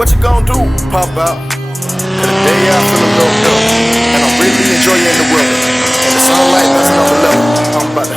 what you gonna do? Pop out. Cause today I feel a little better. And I'm really enjoying the weather. And the sunlight bouncing off the level. I'm about to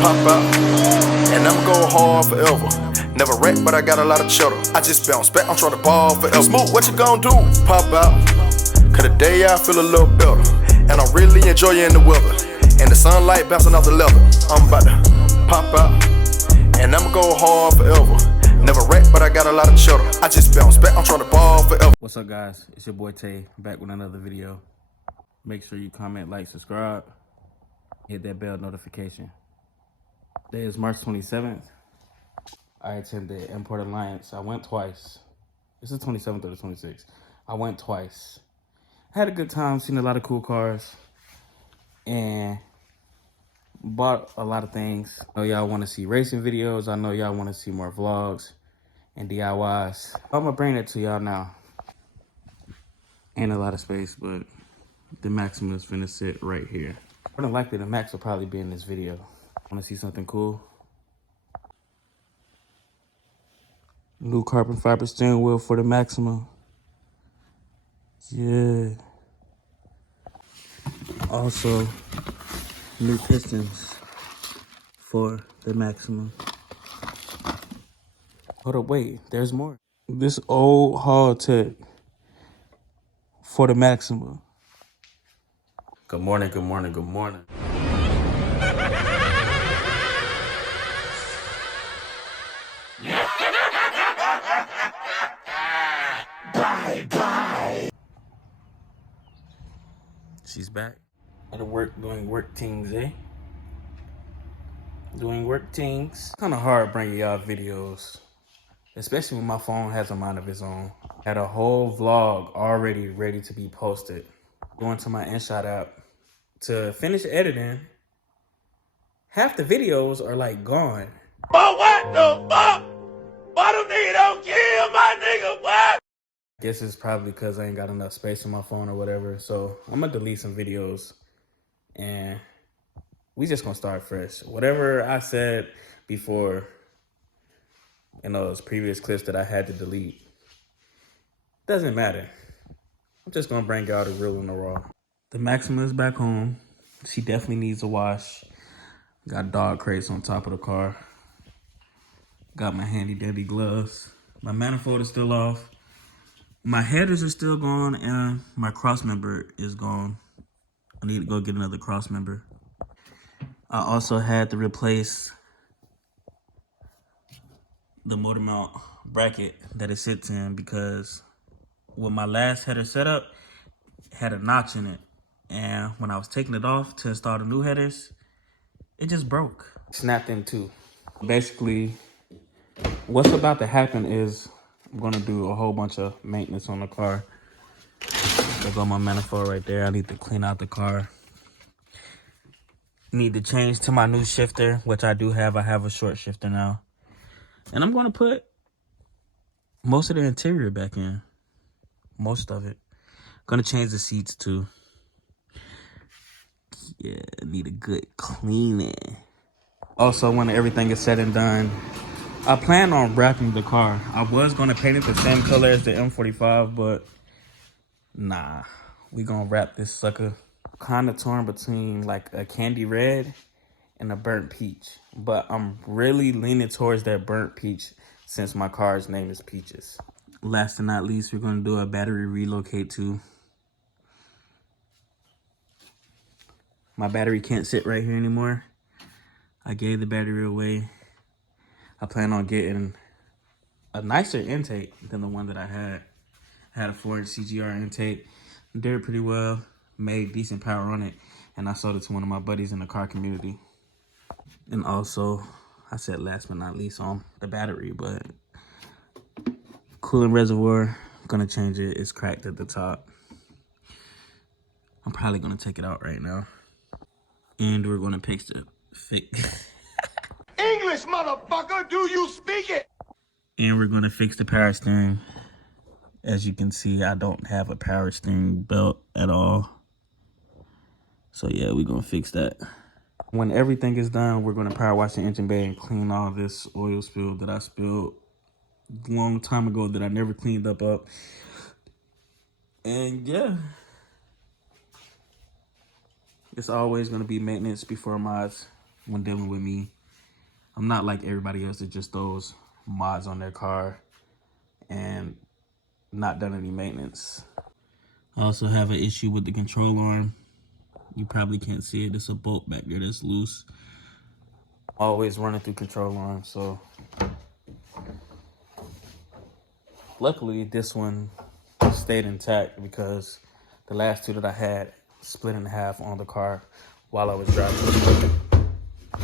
pop out. And I'm going hard forever. Never wreck, but I got a lot of cheddar. I just bounce back, I'm trying to ball forever. Smooth, what you gonna do? Pop out. Cause today I feel a little better. And I'm really enjoying the weather. And the sunlight bouncing off the level. I'm about to pop out. And I'ma go hard forever. Never wreck, but I got a lot of cheddar. I just bounce back, I'm trying to ball forever. What's up, guys? It's your boy Tay, back with another video. Make sure you comment, like, subscribe, hit that bell notification. Today is March 27th. I attended Import Alliance. I went twice. It's the 27th or the 26th. I went twice. Had a good time, seen a lot of cool cars, and bought a lot of things. I know y'all want to see racing videos. I know y'all want to see more vlogs and DIYs. I'm gonna bring it to y'all now. Ain't a lot of space, but the Maxima is finna sit right here. More than likely, the Max will probably be in this video. Wanna see something cool? New carbon fiber steering wheel for the Maxima. Yeah. Also, new pistons for the Maxima. Hold up, wait, there's more. This old haul tech for the Maxima. Good morning, good morning, good morning. Bye. She's back. At work, doing work things, eh? Doing work things. Kind of hard bringing y'all videos, especially when my phone has a mind of its own. Had a whole vlog already ready to be posted. Going to my InShot app to finish editing. Half the videos are like gone. But what the fuck? Why them niggas don't kill my nigga? What? Guess it's probably because I ain't got enough space on my phone or whatever. So I'm gonna delete some videos and we just gonna start fresh. Whatever I said before in those previous clips that I had to delete, doesn't matter. I'm just gonna bring y'all the real and the raw. The Maxima is back home. She definitely needs a wash. Got dog crates on top of the car. Got my handy dandy gloves. My manifold is still off. My headers are still gone and my cross member is gone. I need to go get another cross member. I also had to replace the motor mount bracket that it sits in because with my last header setup, it had a notch in it. And when I was taking it off to install the new headers, it just broke. Snapped in two. Basically, what's about to happen is I'm gonna do a whole bunch of maintenance on the car. There go my manifold right there. I need to clean out the car. Need to change to my new shifter, which I do have. I have a short shifter now. And I'm gonna put most of the interior back in. Most of it. Gonna change the seats too. Yeah, need a good cleaning. Also, when everything is said and done, I plan on wrapping the car. I was gonna paint it the same color as the M45, but nah, we gonna wrap this sucker. Kind of torn between like a candy red and a burnt peach, but I'm really leaning towards that burnt peach since my car's name is Peaches. Last and not least, we're gonna do a battery relocate too. My battery can't sit right here anymore. I gave the battery away. I plan on getting a nicer intake than the one that I had. I had a 4-inch CGR intake. Did it pretty well. Made decent power on it. And I sold it to one of my buddies in the car community. And also, I said last but not least on the battery, but coolant reservoir, I'm gonna change it. It's cracked at the top. I'm probably gonna take it out right now. And we're gonna fix it. English, motherfucker, do you speak it? And we're gonna fix the power steering. As you can see, I don't have a power steering belt at all. So yeah, we're gonna fix that. When everything is done, we're gonna power wash the engine bay and clean all this oil spill that I spilled long time ago that I never cleaned up. And yeah, it's always gonna be maintenance before mods when dealing with me. I'm not like everybody else that just throws mods on their car and not done any maintenance. I also have an issue with the control arm. You probably can't see it. There's a bolt back there that's loose. Always running through control arm, so luckily this one stayed intact because the last two that I had split in half on the car while I was driving.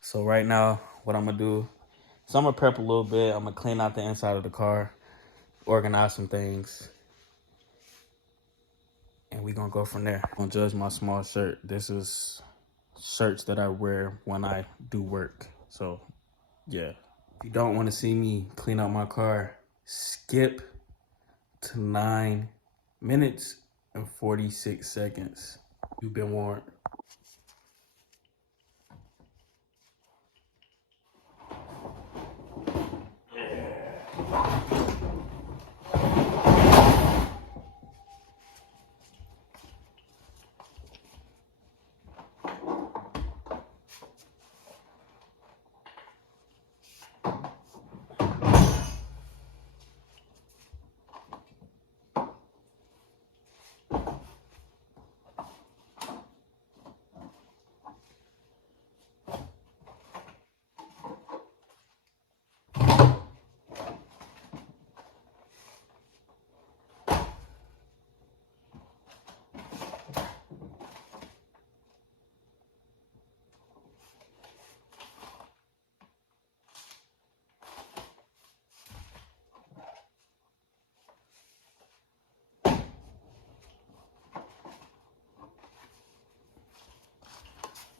So right now, what I'm gonna do is I'm gonna prep a little bit. I'm gonna clean out the inside of the car, organize some things, and we gonna go from there. Don't judge my small shirt. This is shirts that I wear when I do work. So yeah, if you don't want to see me clean out my car, skip to 9 minutes and 46 seconds. You've been warned.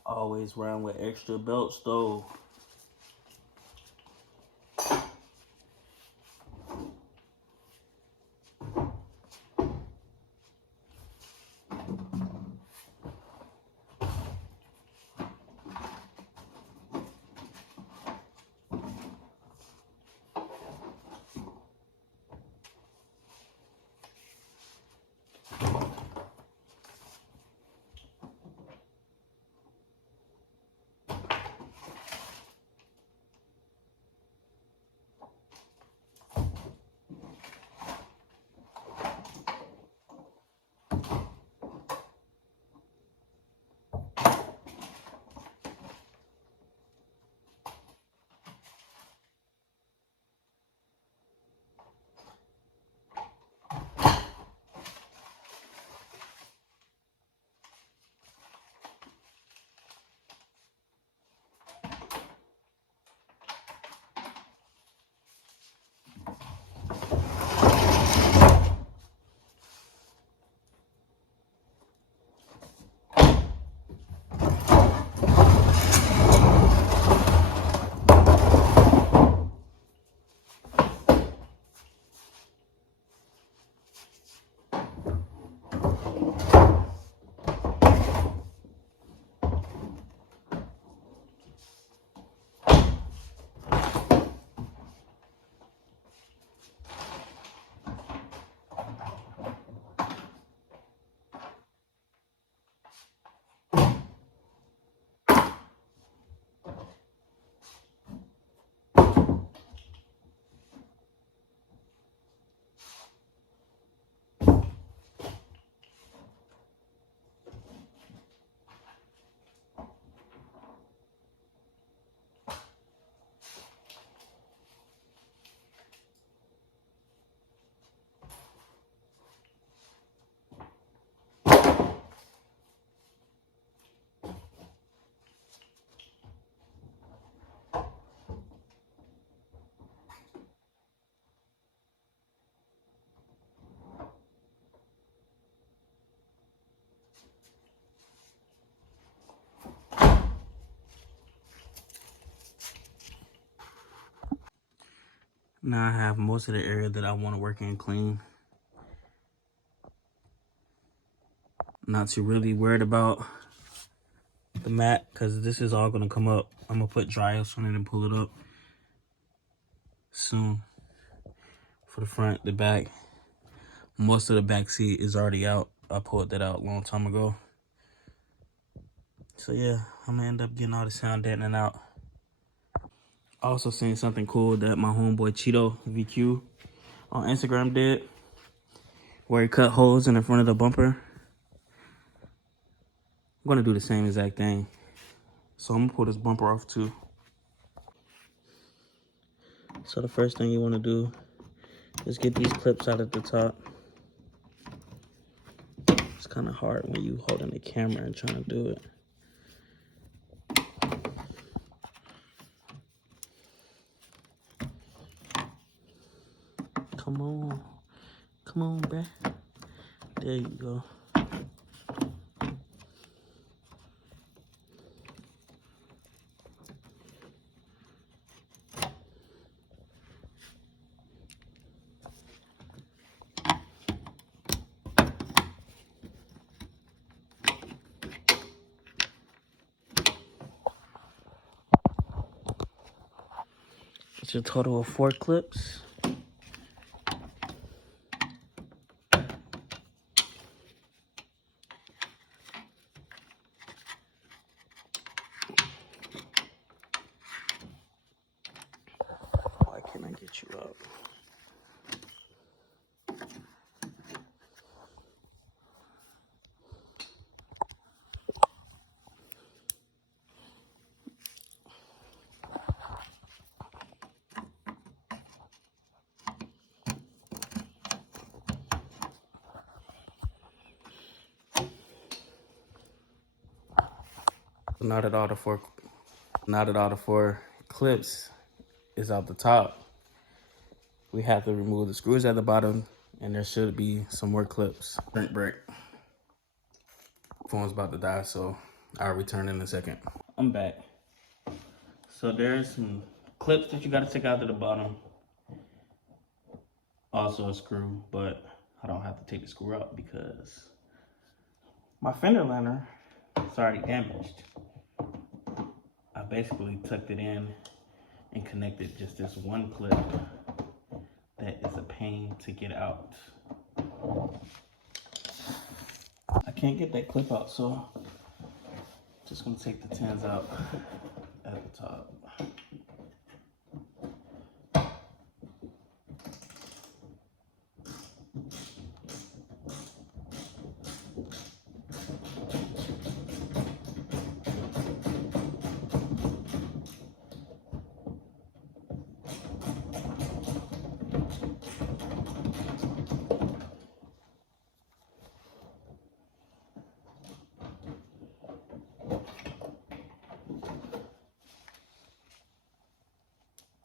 Always run with extra belts though. Now I have most of the area that I want to work in clean. Not too really worried about the mat because this is all gonna come up. I'm gonna put dry ice on it and pull it up soon. for the front, the back. Most of the back seat is already out. I pulled that out a long time ago. So yeah, I'm gonna end up getting all the sound in and out. Also seen something cool that my homeboy Cheeto VQ on Instagram did, where he cut holes in the front of the bumper. I'm gonna do the same exact thing. So I'm gonna pull this bumper off too. So the first thing you wanna do is get these clips out at the top. It's kind of hard when you holding the camera and trying to do it. Come on. Come on, bruh. There you go. It's a total of 4 clips. Why can't I get you up? Now that all the four clips is out the top, we have to remove the screws at the bottom, and there should be some more clips. Drink break. Phone's about to die, so I'll return in a second. I'm back. So there's some clips that you gotta take out to the bottom. Also a screw, but I don't have to take the screw out because my fender liner is already damaged. I basically tucked it in and connected just this one clip that is a pain to get out. I can't get that clip out, so just gonna take the tins out at the top.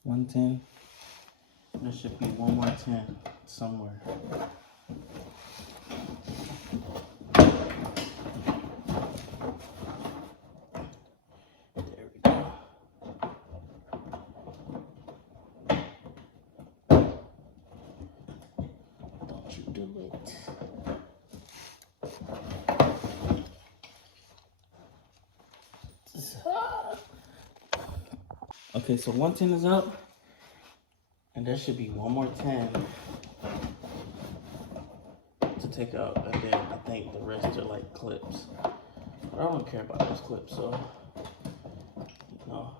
One tin. There should be one more tin somewhere. There we go. Don't you do it. Okay, so one tin is up, and there should be one more tin to take out, and then I think the rest are like clips. But I don't care about those clips, so you know,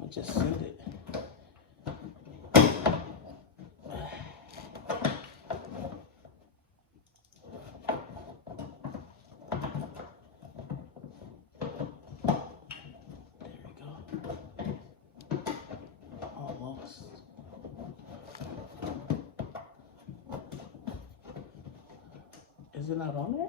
I'll just send it. Is it not on there?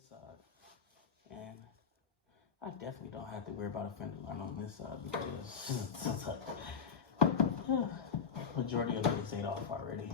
this side. And I definitely don't have to worry about a fender line on this side because majority of it is ate off already.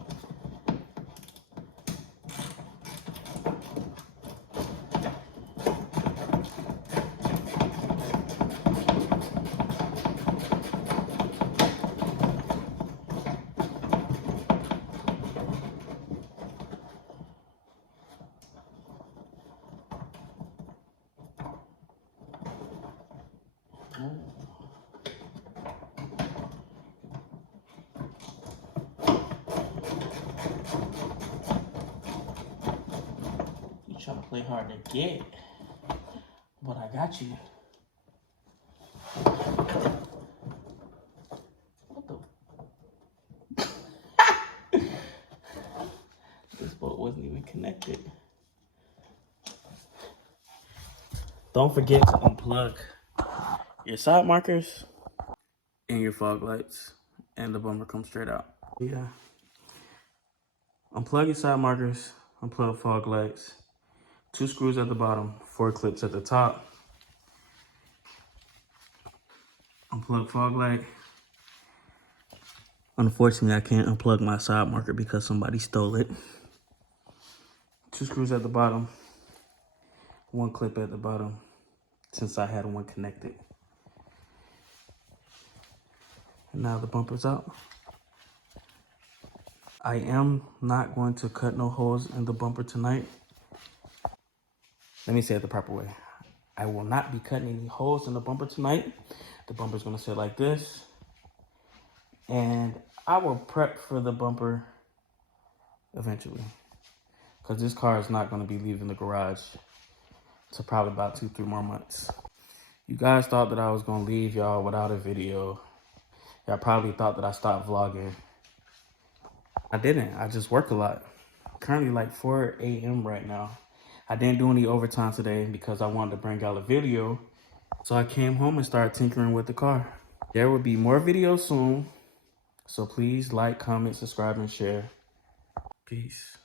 You trying to play hard to get, but I got you. What the? This bolt wasn't even connected. Don't forget to unplug your side markers and your fog lights, and the bumper comes straight out. Yeah. Unplug your side markers, unplug fog lights, 2 screws at the bottom, 4 clips at the top. Unplug fog light. Unfortunately, I can't unplug my side marker because somebody stole it. 2 screws at the bottom, 1 clip at the bottom, since I had one connected. And now the bumper's out. I am not going to cut no holes in the bumper tonight. Let me say it the proper way. I will not be cutting any holes in the bumper tonight. The bumper's gonna sit like this. And I will prep for the bumper eventually, because this car is not gonna be leaving the garage to probably about 2-3 more months. You guys thought that I was gonna leave y'all without a video. Y'all probably thought that I stopped vlogging. I didn't, I just work a lot. Currently like 4 a.m. right now. I didn't do any overtime today because I wanted to bring y'all a video. So I came home and started tinkering with the car. There will be more videos soon. So please like, comment, subscribe, and share. Peace.